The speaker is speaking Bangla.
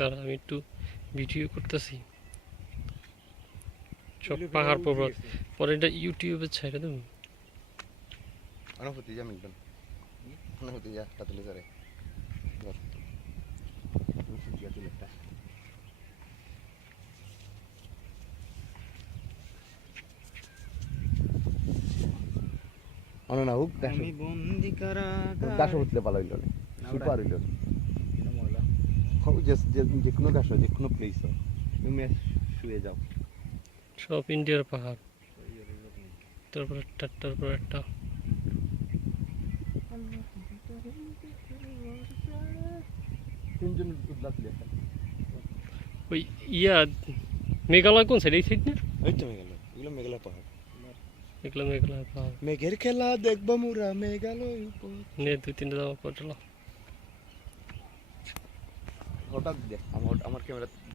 দাঁড়া আমি একটু ভিডিও করতেছি সব পাহাড় পর্বত পরে এটা ইউটিউবে ছেড়ে দেবো অনুভূতি যা মিলবেন অনুভূতি যা তুলে ধরে অননা হুক আমি বন্দি কারাগার গাছ উঠলে ভালো হইল সুপার হইল যে কোনো গাছ যে কোনো প্লেস তুমি শুয়ে যাও সব ইন্ডিয়ার পাহাড় তারপর একটা তিনজন উদলা তুলে ওই ইয়া মেঘালয় কোন সাইড এই সাইড না ওই তো মেঘালয় এগুলো মেঘালয় পাহাড় এগুলো মেঘালয় পাহাড় মেঘের খেলা দেখবো মুরা মেঘালয় উপর নে 2-3টা যাওয়া পর চলো হঠাৎ দেখ আমার ক্যামেরা